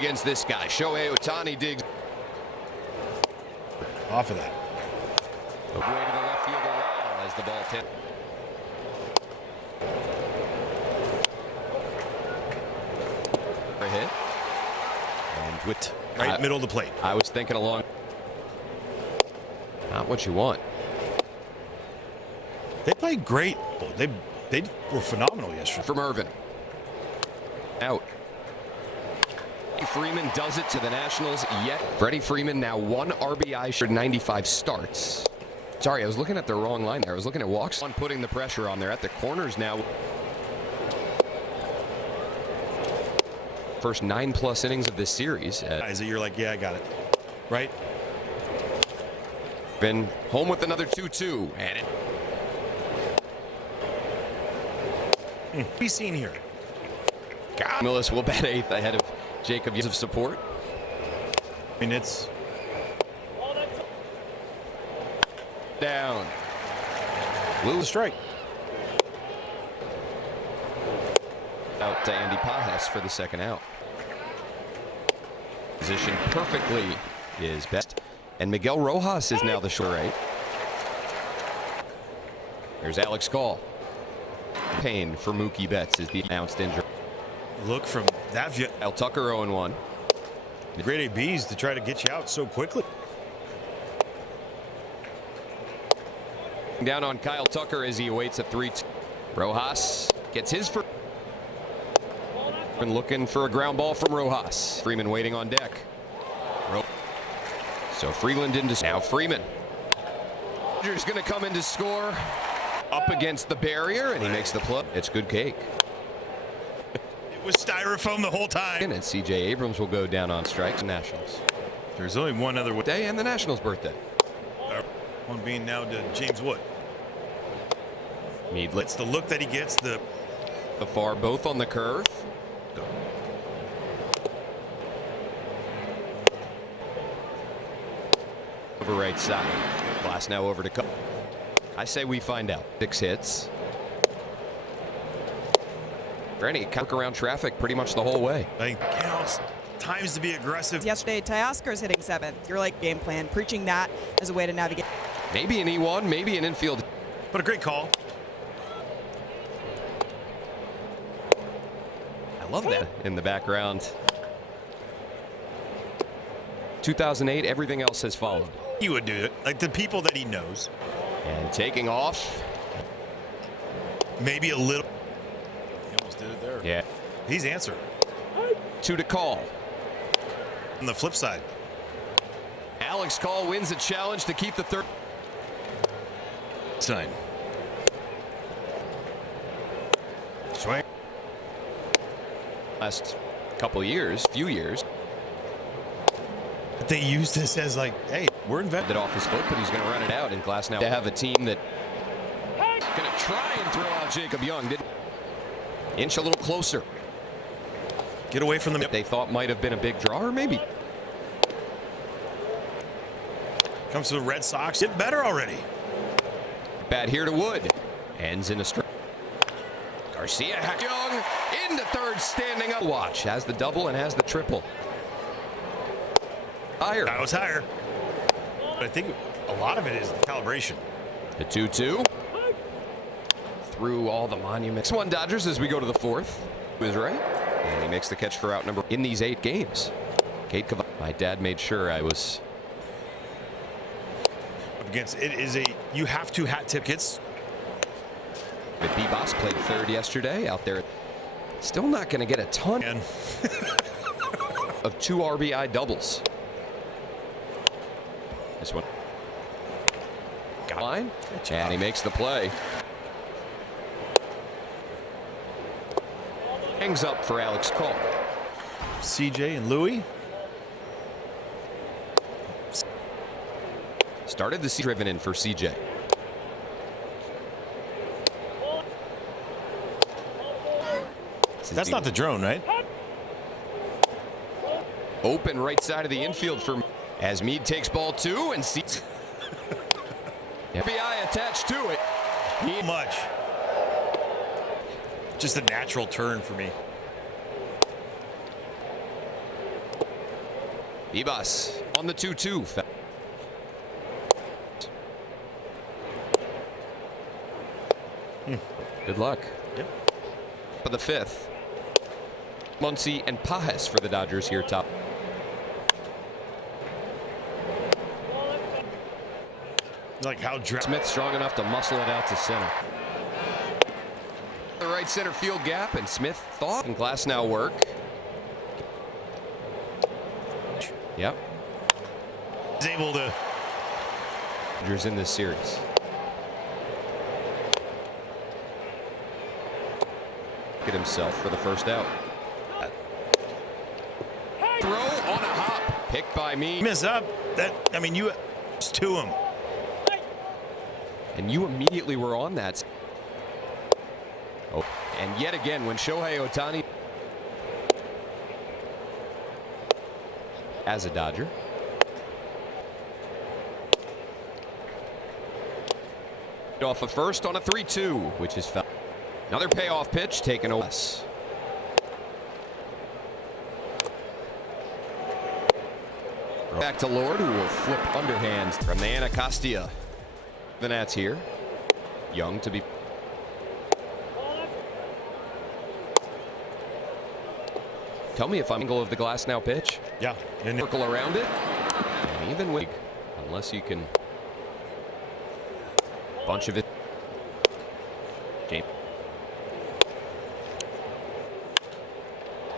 against this guy. Shohei Ohtani digs off of that. away to the left fielder wall as the ball tipped. A hit. And with right middle of the plate. I was thinking along. Not what you want. They played great. They were phenomenal yesterday. From Irvin. Out. Freeman does it to the Nationals yet. Freddie Freeman now 1 RBI for 95 starts. Sorry, I was looking at the wrong line there. I was looking at walks. On putting the pressure on there at the corners now. First 9+ innings of this series. Guys, you're like, yeah, I got it. Right? Been home with another 2-2. And be seen here. God. Millis will bat 8th ahead of Jacob of support. I mean, it's down. Lose strike. Out to Andy Pajes for the second out. Position perfectly is best. And Miguel Rojas is now the short right. There's Alex Call. Pain for Mookie Betts is the announced injury. Look from that view. Al Tucker 0-1. Great ABs to try to get you out so quickly. Down on Kyle Tucker as he awaits a 3-2. Rojas gets his first. Been looking for a ground ball from Rojas. Freeman waiting on deck. So Freeland into now Freeman. He's going to come in to score up against the barrier, and he makes the play. It's good cake. It was styrofoam the whole time. And C.J. Abrams will go down on strikes. Nationals. There's only one other day and the Nationals' birthday. One being now to James Wood. Mead. It's the look that he gets. The far both on the curve. Over right side. Glass now over to Cup. I say we find out. 6 hits. Granny, work around traffic pretty much the whole way. I think counts. Times to be aggressive. Yesterday, Teoscar's hitting 7th. You're like game plan, preaching that as a way to navigate. Maybe an E1, maybe an infield. But a great call. I love that in the background. 2008, everything else has followed. He would do it. Like the people that he knows. And taking off. Maybe a little. He almost did it there. Yeah. He's answered. 2 to call. On the flip side. Alex Call wins a challenge to keep the third. Sign. Swing. Last couple years, few years. They use this as like, hey, we're invested. Off his foot, but he's going to run it out. And Glass now to have a team that going to try and throw out Jacob Young. Didn't inch a little closer. Get away from them. They thought might have been a big draw, or maybe. Comes to the Red Sox. Get better already. Bat here to Wood. Ends in a strike. Garcia Young into third, standing up. Watch has the double and has the triple. Higher. That was higher. But I think a lot of it is the calibration. The 2-2. Through all the monuments. 1 Dodgers as we go to the 4th. Is right. And he makes the catch for out number in these 8 games. Kate Cavalli. My dad made sure I was. Against it is a you have to hat tip hits. But B-Boss played 3rd yesterday out there. Still not going to get a ton of 2 RBI doubles. This one. Got line. And he makes the play. Hangs up for Alex Call. CJ and Louie. Started the season driven in for CJ. That's not the drone, right? Open right side of the infield for as Mead takes ball 2 and sees FBI attached to it. Much. Just a natural turn for me. Vivas on the 2-2. Good luck. Yep. For the 5th. Muncy and Pajes for the Dodgers here top. Like how Smith strong enough to muscle it out to center. The right center field gap, and Smith thought and Glass now work. Yep. He's able to. Dodgers in this series. Get himself for the first out. Throw on a hop. Picked by me. Miss up. That, I mean, you it's to him. And you immediately were on that. Oh, and yet again, when Shohei Ohtani as a Dodger. Off of first on a 3-2, which is foul. Another payoff pitch taken away. Back to Lord, who will flip underhands from the Anacostia. The Nats here. Young to be. Tell me if I'm angle of the Glass now pitch. Yeah. Circle around it. And even with, unless you can. Bunch of it. James.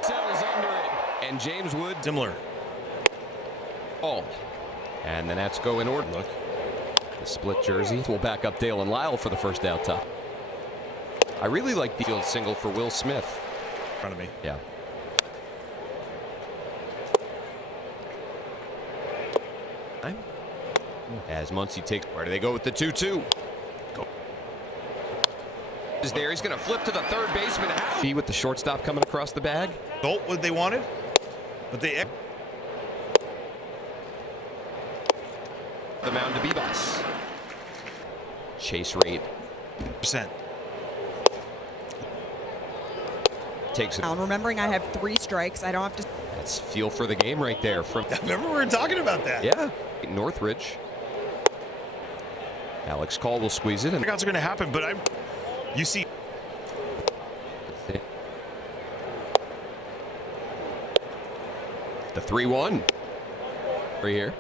Settles under it. And James Wood. Similar. Oh. And the Nats go in order. Look. The split jersey will back up Dale and Lyle for the first out top. I really like the field single for Will Smith. In front of me. Yeah. As Muncy takes, where do they go with the 2-2? Go. Is there? He's going to flip to the third baseman. Out. With the shortstop coming across the bag. Bolt what they wanted, but they. The mound to Vivas. Chase rate. Percent. Takes it. Remembering I have 3 strikes, I don't have to. That's feel for the game right there. From Remember we were talking about that. yeah, Northridge. Alex Call will squeeze it. And Workouts are going to happen, but you see. The 3-1. Right here.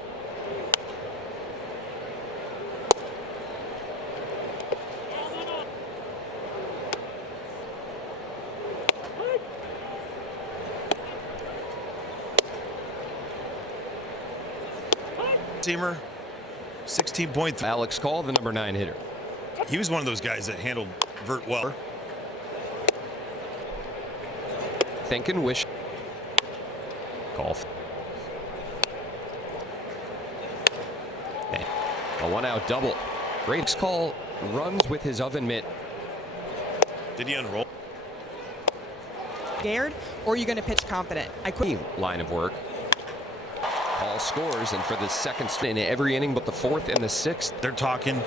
Seamer, 16 points. Alex Call, the number 9 hitter. He was one of those guys that handled vert well. Thinking, wish. Call. A 1-out double. Great call. Runs with his oven mitt. Did he unroll? Scared, or are you going to pitch confident? I quit. Line of work. All scores, and for the second in every inning but the 4th and the 6th. They're talking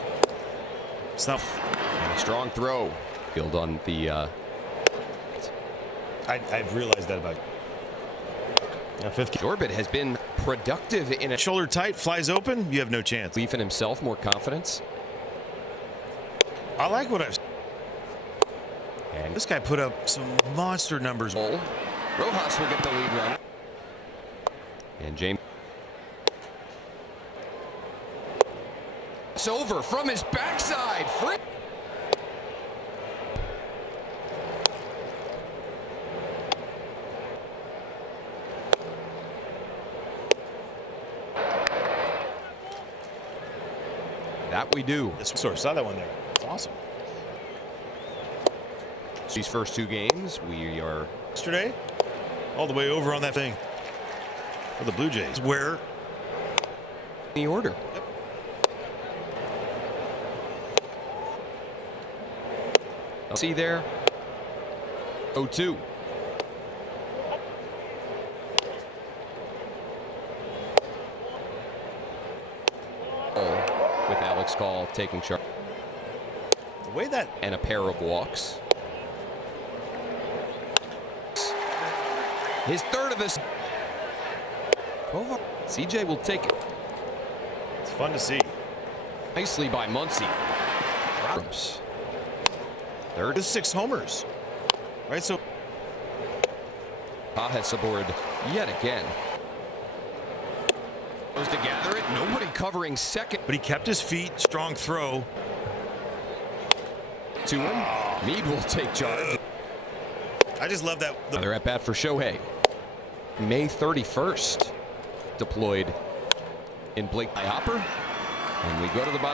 stuff. And a strong throw. Field on the. I've realized that about. Yeah, 50. Orbit has been productive in a Shoulder tight, flies open. You have no chance. belief in himself, more confidence. I like what I've. And This guy put up some monster numbers. Rojas will get the lead run. And James. It's over from his backside. Free. That we do. This sort of saw that one there. It's awesome. These first 2 games, we are Yesterday, all the way over on that thing for the Blue Jays. Where in the order. I'll see there. 0-2. With Alex Call taking charge. the way that And a pair of walks. His 3rd of this. Over. CJ will take it. It's fun to see. Nicely by Muncy. Roberts. Third. There's 6 homers. Right, so Bajas aboard yet again. Goes to gather it. Nobody covering second. but he kept his feet. Strong throw. To him. Meade will take charge. I just love that. Another at bat for Shohei. May 31st. Deployed in Blake by Hopper. And we go to the bottom.